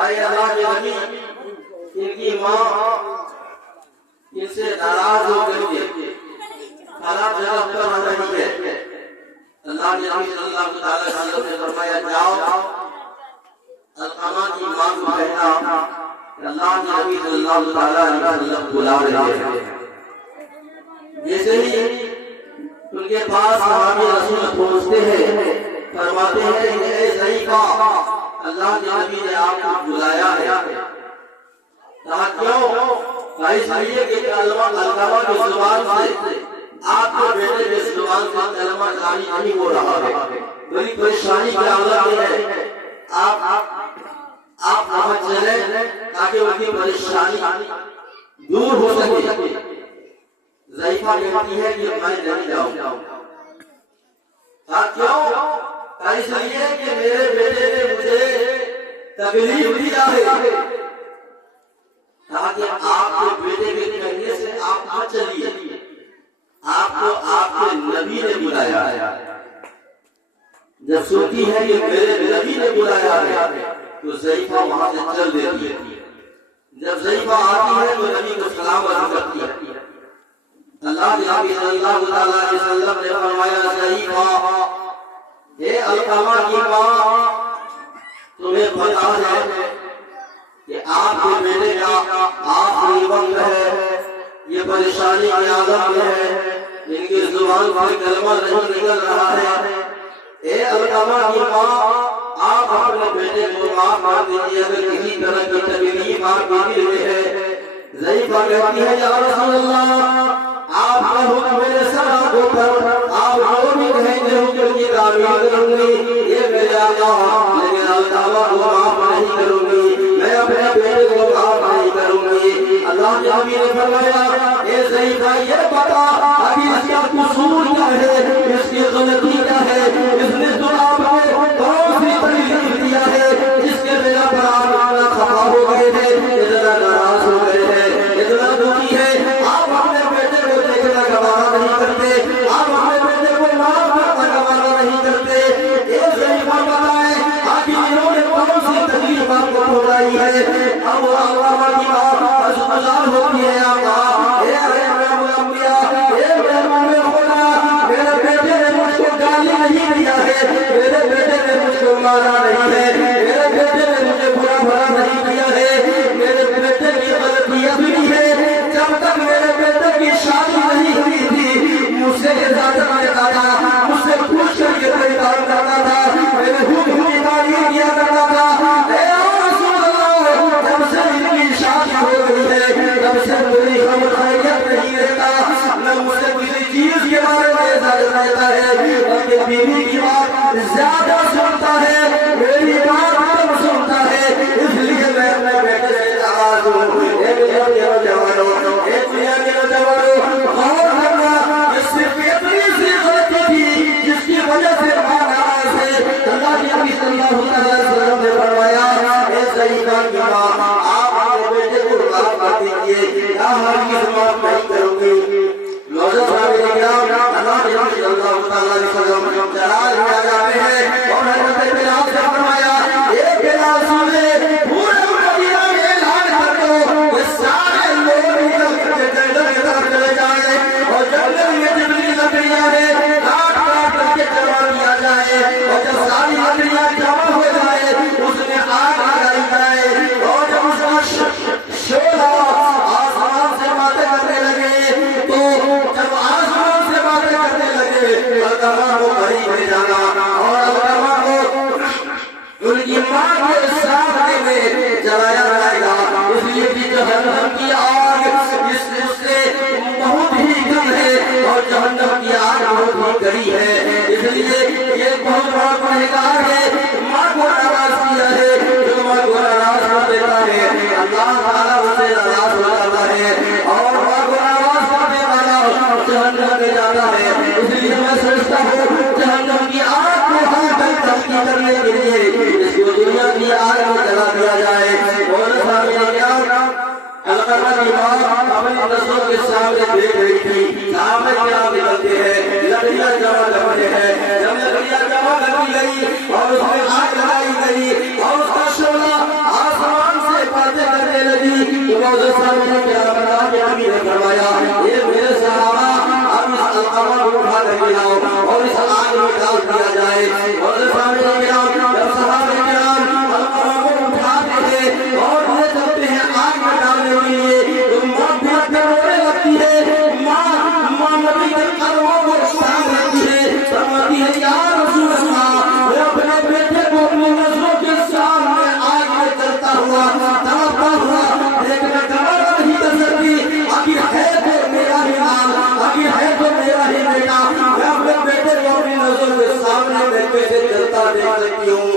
آئے اللہ کے نبی ان کی ماں ان سے ناراض ہو کر کے حالات جگہ پر آ رہی ہے. اللہ کے نبی صلی اللہ علیہ وسلم نے فرمایا جاؤ علقمہ کی ماں کو کہنا کہ اللہ کے نبی صلی اللہ علیہ وسلم بلا رہے ہیں. جیسے ہی ان کے پاس صحابی رسول پہنچتے ہیں فرماتے ہیں کہ اے ضعیفہ اللہ کے نبی نے آپ کو بلایا ہے. کہا کیوں؟ اس لیے کہ علقمہ کی زبان سے آپ کے بیٹے کی زبان سے کلمہ جاری نہیں ہو رہا ہے. بڑی پریشانی کی حالت میں ہے. آپ وہاں چلیں تاکہ ان کی پریشانی دور ہو سکے. ضعیفہ کہتی ہے کہ میں نہیں جاؤں. کیوں؟ اس لیے کہ میرے بیٹے نے مجھے تکلیف دیا ہے. تاکہ آپ کے بیٹے کے کہنے سے آپ نہ چلیے. آپ کو آپ کے نبی نے بلایا ہے. جب سنتی ہے کہ میرے نبی نے بلایا ہے تو ضعیفہ وہاں سے چل دیتی ہے. جب ضعیفہ آتی ہے تو نبی کو سلام علیکم کرتی ہے. اللہ کے نبی صلی اللہ علیہ وسلم نے فرمایا ضعیفہ اے علقمہ کی ماں تمہیں پتا ہے کہ آپ کے بیٹے کا آخری وقت ہے. یہ پریشانی کی حالت میں ہے. ان کی زبان سے کلمہ نہیں نکل رہا ہے. اے علقمہ کی ماں آپ اپنے بیٹے کو معاف کر دیجیے اگر کسی طرح کی تکلیف آپ کے لیے ہے. ضعیفہ کہتی ہے یا رسول اللہ آپ کا حکم میرے سنا کو پر آپ جو بھی کہیں گے حکم کی تعمیل کروں گی. یہ میرے آقا لیکن علقمہ کو معاف نہیں کروں گی. میں اپنے بیٹے کو معاف نہیں کروں گی. اللہ کے نبی نے فرمایا اے ضعیفہ یہ بتا ابھی اس کا قصور کیا ہے, اس کی غلطی کیا ہے, اس نے تو آپ کو کون سی تکلیف دیا ہے جس کے بنا پر آپ اتنا خفا ہو گئے ہیں, اتنا ناراض ہو گئے ہیں, اتنا دکھی ہے. آپ اپنے بیٹے کو دیکھنا گوارا نہیں کرتے, آپ اپنے بیٹے کو معاف کرنا گوارا نہیں کرتے. اے ضعیفہ بتائیں آخر انہوں نے کون سی تکلیف آپ کو پہنچائی ہے. اب وہ علقمہ کی بات اشتغال ہوتی ہے. آقا اے امام الانبیاء اے مہربان خدا میرے بیٹے نے مجھ کو گالی نہیں دیا ہے, میرے بیٹے نے مجھ کو مارا نہیں ہے, میرے بیٹے نے مجھے برا بھلا نہیں کیا ہے. میرے بیٹے کی غلطی ابھی ہے جب تک میرے بیٹے کی شادی نہیں ہوئی تھی مجھ سے اجازت لیتا تھا, مجھ سے پوچھ کر کے خریدار کرتا تھا, میرے حکم کی تعلیم کیا کرتا تھا. اے رسول اللہ جب سے ان کی شادی ہو گئی ہے تب سے میری خبر خیریت نہیں رہتا, نہ مجھ سے کسی چیز کے بارے میں اجازت رہتا ہے, بلکہ بیوی کی بات زیادہ سنتا ہے, میری بات کم سنتا ہے. اس لیے میں اپنے بیٹے سے ناراض ہوں. اے دنیا کے نوجوانوں, اے دنیا کے نوجوانوں غور کرنا یہ صرف اتنی سی غلطی تھی جس کی وجہ سے ماں ناراض ہے. اللہ کے نبی صلی اللہ علیہ وسلم نے فرمایا اے ضعیفہ کی ماں آپ اپنے بیٹے کو معاف کر دیجیے, یا ہرگز معاف نہیں کروں گی. اللہ کے نبی صلی اللہ علیہ وسلم جلال میں آ جاتے ہیں اور حضرت بلال سے فرمایا اے بلال سنے پورے مدینہ میں اعلان کر دو کہ سارے لوگ نکل کر کے جنگل کی طرف چلے جائیں اور جنگل میں جتنی لکڑیاں ہیں کاٹ کاٹ کر کے جمع کیا جائے, اور جب ساری لکڑیاں جمع ہو جائے اس میں آگ لگائی جائے, اور جب اس کا شعلہ آسمان سے باتیں کرنے لگے تو جب آسمان سے باتیں کرنے لگے علقمہ کو قریب لے جانا اور علقمہ کو ان کی ماں کے سامنے میں جلایا جائے گا. اس لیے کہ جہنم کی آگ اس سے بہت ہی کم ہے اور جہنم کی آگ بہت ہی کڑی ہے. اس لیے یہ بہت بڑا گنہگار ہے, ماں کو ناراض کیا ہے. جو ماں کو ناراض کر دیتا ہے اللہ تعالیٰ اسے ناراض ہو جاتا ہے اور ماں کو ناراض کرنے والا جہنم میں جاتا ہے. اس لیے میں سوچتا ہوں جہنم کی آگ کو ہم تک تلقی کرنے کے لیے اس کو دنیا کی آگ میں جلا دیا جائے. اور سامنے کیا علقمہ کی ماں اپنی نسلوں کے سامنے دیکھ رہی تھی, سامنے کیا نکلتے ہیں لکڑیاں جمع کرتے ہیں. جب لکڑیاں جمع کر دی گئی اور اس میں آگ لگائی گئی اور اس کا شعلہ آسمان کیوں